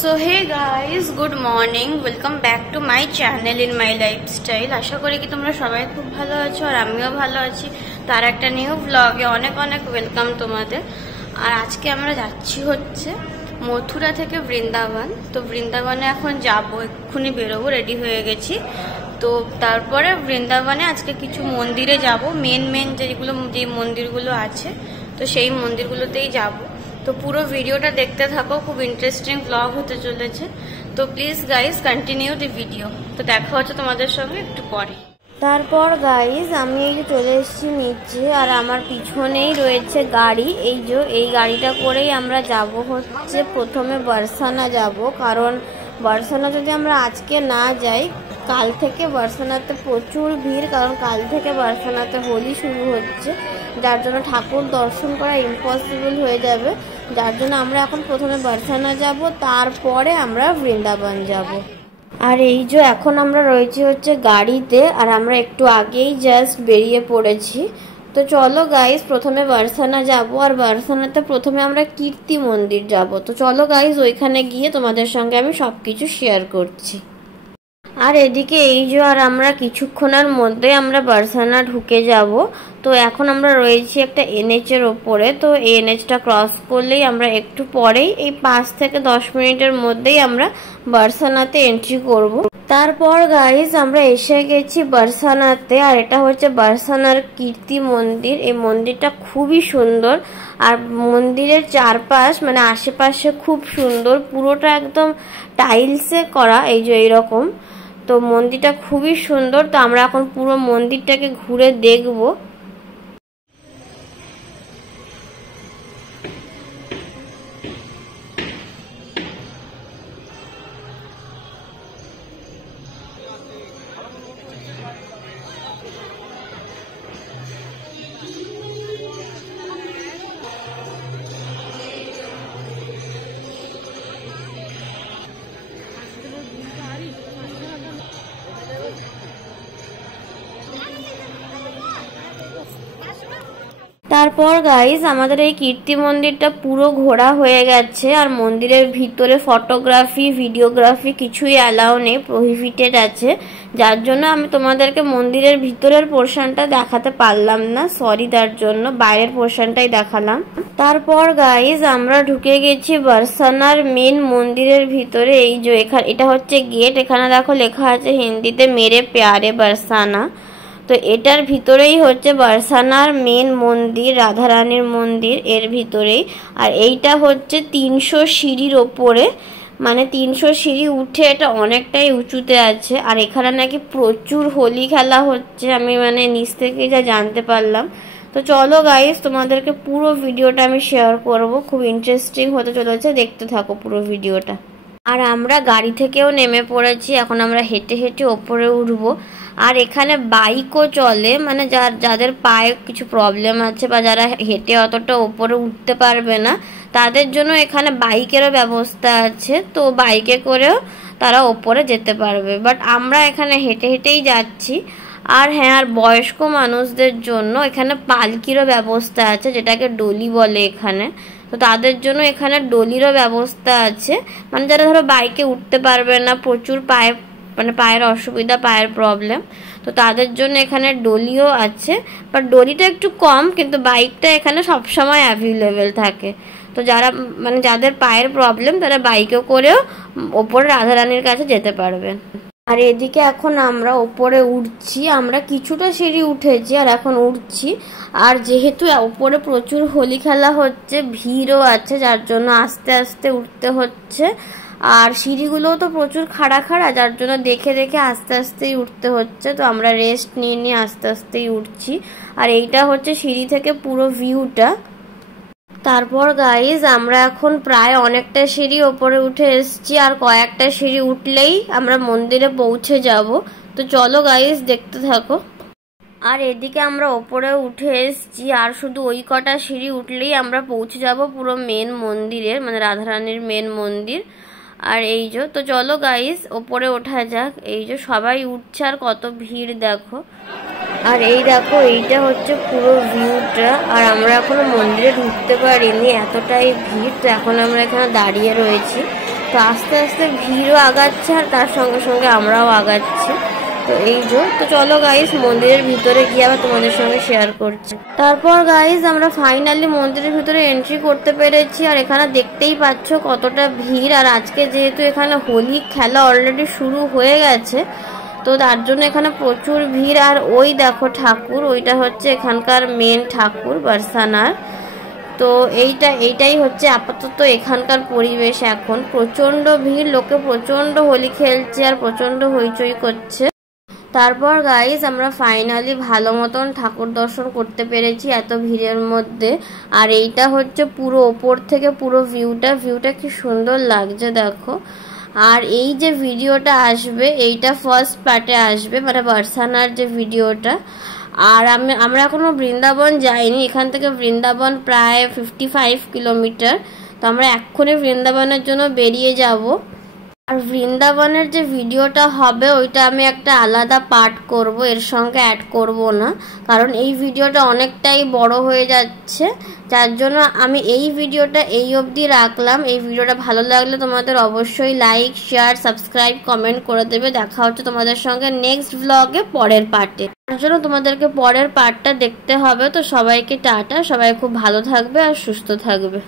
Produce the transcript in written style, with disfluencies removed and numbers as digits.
So hey guys, good morning. Welcome back to my channel in my lifestyle. আশা করি কি তোমরা সবাই খুব ভালো আছো আর আমিও ভালো আছি। তার একটা নিউ ব্লগে অনেক অনেক ওয়েলকাম তোমাদের। আর আজকে আমরা যাচ্ছি হচ্ছে মথুরা থেকে বৃন্দাবন। তো বৃন্দাবনে এখন যাবো, এক্ষুনি বেরোবো, রেডি হয়ে গেছি। তো তারপরে বৃন্দাবনে আজকে কিছু মন্দিরে যাব, মেন যে মন্দিরগুলো আছে, তো সেই মন্দিরগুলোতেই যাবো। তো পুরো ভিডিওটা দেখতে থাকো, খুব ইন্টারেস্টিং ব্লগ হতে চলেছে। তো please guys continue the video. তো দেখা হচ্ছে তোমাদের সঙ্গে একটু পরে। তারপর গাইজ আমি এই যে চলে এসেছি নিচে, আর আমার পিছনেই রয়েছে গাড়ি। এই গাড়িটা করেই আমরা যাব হচ্ছে প্রথমে বারসানা যাব, কারণ বারসানা যদি আমরা আজকে না যাই, কাল থেকে বারসানাতে প্রচুর ভিড়, কারণ কাল থেকে বারসানাতে হোলি শুরু হচ্ছে, যার জন্য ঠাকুর দর্শন করা ইম্পসিবল হয়ে যাবে। যার জন্য আমরা এখন প্রথমে বারসানা যাব, তারপরে আমরা বৃন্দাবন যাব। আর এই যে এখন আমরা রয়েছি হচ্ছে গাড়িতে, আর আমরা একটু আগেই জাস্ট বেরিয়ে পড়েছি। তো চলো গাইজ প্রথমে বারসানা যাব, আর বারসানাতে প্রথমে আমরা কীর্তি মন্দির যাব। তো চলো গাইজ ওইখানে গিয়ে তোমাদের সঙ্গে আমি সবকিছু শেয়ার করছি। আর এদিকে আর আমরা কিছুক্ষণের মধ্যে আমরা বারসানা ঢুকে যাব। তো এখন আমরা রয়েছি একটা এনএচের ওপরে। তো এই এনএচটা ক্রস করলেই আমরা একটু পরেই, এই 5 থেকে 10 মিনিটের মধ্যেই আমরা বারসানাতে এন্ট্রি করব। তারপর গাইজ আমরা এসে গেছি বারসানাতে, আর এটা হচ্ছে বারসানার কীর্তি মন্দির। এই মন্দিরটা খুবই সুন্দর, আর মন্দিরের চারপাশ মানে আশেপাশে খুব সুন্দর, পুরোটা একদম টাইলসে করা, এই যে এইরকম। তো মন্দিরটা খুবই সুন্দর। তো আমরা এখন পুরো মন্দিরটাকে ঘুরে দেখব। তারপর গাইজ আমাদের এই কীর্তি মন্দিরটা পুরো ঘোরা হয়ে গেছে, আর মন্দিরের ভিতরে ফটোগ্রাফি ভিডিওগ্রাফি কিছুই অ্যালাউ নেই, প্রহিবিটেড আছে। যার জন্য আমি তোমাদেরকে মন্দিরের ভিতরের পোর্শনটা দেখাতে পারলাম না, সরি তার জন্য, বাইরের পোর্শনটাই দেখালাম। তারপর গাইজ আমরা ঢুকে গেছি বারসানার মেন মন্দিরের ভিতরে। এই যে এটা হচ্ছে গেট, এখানে দেখো লেখা আছে হিন্দিতে মেরে প্যারে বারসানা। তো এটার ভিতরেই হচ্ছে বারসানার মেন মন্দির, রাধারানীর মন্দির এর ভিতরেই। আর এইটা হচ্ছে 300 সিঁড়ির ওপরে, মানে 300 সিঁড়ি উঠে এটা অনেকটাই উঁচুতে আছে। আর এখানে নাকি প্রচুর হোলি খেলা হচ্ছে, আমি মানে নিচ থেকে যা জানতে পারলাম। তো চলো গাইস তোমাদেরকে পুরো ভিডিওটা আমি শেয়ার করব, খুব ইন্টারেস্টিং হতে চলেছে, দেখতে থাকো পুরো ভিডিওটা। আর আমরা গাড়ি থেকেও নেমে পড়েছি, এখন আমরা হেঁটে হেঁটে ওপরে উঠবো। আর এখানে বাইকও চলে, মানে যাদের পায়ে কিছু প্রবলেম আছে বা যারা হেঁটে অতটা ওপরে উঠতে পারবে না, তাদের জন্য এখানে বাইকেরও ব্যবস্থা আছে। তো বাইকে করেও তারা ওপরে যেতে পারবে, বাট আমরা এখানে হেঁটে হেঁটেই যাচ্ছি। আর হ্যাঁ, আর বয়স্ক মানুষদের জন্য এখানে পালকিরও ব্যবস্থা আছে, যেটাকে ডলি বলে এখানে। তো তাদের জন্য এখানে ডলিরও ব্যবস্থা আছে, মানে যারা ধরো বাইকে উঠতে পারবে না, প্রচুর পায়ের অসুবিধা, পায়ের প্রবলেম, তো তাদের জন্য এখানে ডলিও আছে। বাট ডলিটা একটু কম, কিন্তু বাইকটা এখানে সবসময় অ্যাভেলেবেল থাকে। তো যাদের পায়ের প্রবলেম, তারা বাইকে করেও ওপরে রাধারানীর কাছে যেতে পারবে। আর এদিকে এখন আমরা ওপরে উঠছি, আমরা কিছুটা সিঁড়ি উঠেছি আর এখন উঠছি। আর যেহেতু ওপরে প্রচুর হোলি খেলা হচ্ছে, ভিড়ও আছে, যার জন্য আস্তে আস্তে উঠতে হচ্ছে। আর সিঁড়িগুলোও তো প্রচুর খাড়া, যার জন্য দেখে দেখে আস্তে আস্তেই উঠতে হচ্ছে। তো আমরা রেস্ট নিয়ে আস্তে আস্তেই উঠছি। আর এইটা হচ্ছে সিঁড়ি থেকে পুরো ভিউটা। তারপর গাইজ আমরা এখন প্রায় অনেকটা সিঁড়ি ওপরে উঠে এসেছি, আর কয়েকটা সিঁড়ি উঠলেই আমরা মন্দিরে পৌঁছে যাব। তো চলো গাইজ দেখতে থাকো। আর এদিকে আমরা ওপরে উঠে এসেছি, আর শুধু ওই কটা সিঁড়ি উঠলেই আমরা পৌঁছে যাব পুরো মেন মন্দিরের, মানে রাধারানীর মেন মন্দির। আর এই যে, তো চলো গাইস ওপরে ওঠা যাক। এই যে সবাই উঠছে, আর কত ভিড় দেখো। আর এই দেখো, এইটা হচ্ছে পুরো ভিউটা। আর আমরা এখনো মন্দিরে ঢুকতে পারিনি, এতটাই ভিড়। তো এখন আমরা এখানে দাঁড়িয়ে রয়েছি। তো আস্তে আস্তে ভিড়ও আগাচ্ছে আর তার সঙ্গে সঙ্গে আমরাও আগাচ্ছি। তো এই তো চলো গাইস মন্দিরের ভিতরে গিয়ে আবার তোমাদের সঙ্গে শেয়ার করছি। তারপর গাইস আমরা ফাইনালি মন্দিরের ভিতরে এন্ট্রি করতে পেরেছি। আর এখানে দেখতেই পাচ্ছ কতটা ভিড়। আর আজকে যেহেতু এখানে হোলি খেলা অলরেডি শুরু হয়ে গেছে, তো তার জন্য এখানে প্রচুর ভিড়। আর ওই দেখো ঠাকুর, ওইটা হচ্ছে এখানকার মেন ঠাকুর বর্ষানার। তো এইটাই হচ্ছে আপাতত এখানকার পরিবেশ। এখন প্রচণ্ড ভিড়, লোকে প্রচণ্ড হোলি খেলছে আর প্রচণ্ড হইচই করছে। তারপর গাইস আমরা ফাইনালি ভালো মতন ঠাকুর দর্শন করতে পেরেছি এত ভিড়ের মধ্যে। আর এইটা হচ্ছে পুরো ওপর থেকে পুরো ভিউটা কি সুন্দর লাগছে দেখো। আর এই যে ভিডিওটা আসবে এইটা ফার্স্ট পার্টে আসবে, মানে বর্ষানার যে ভিডিওটা। আর আমরা এখনো বৃন্দাবন যাইনি, এখান থেকে বৃন্দাবন প্রায় 55 কিলোমিটার। তো আমরা এক্ষুনি বৃন্দাবনের জন্য বেরিয়ে যাব। আর বৃন্দাবনের যে ভিডিওটা হবে ওইটা আমি একটা আলাদা পার্ট করব, এর সঙ্গে অ্যাড করব না, কারণ এই ভিডিওটা অনেকটাই বড় হয়ে যাচ্ছে। যার জন্য আমি এই ভিডিওটা এই অবধি রাখলাম। এই ভিডিওটা ভালো লাগলে তোমাদের অবশ্যই লাইক, শেয়ার, সাবস্ক্রাইব, কমেন্ট করে দেবে। দেখা হচ্ছে তোমাদের সঙ্গে নেক্সট ব্লগে পরের পার্টে। তার জন্য তোমাদেরকে পরের পার্টটা দেখতে হবে। তো সবাইকে টাটা, সবাই খুব ভালো থাকবে আর সুস্থ থাকবে।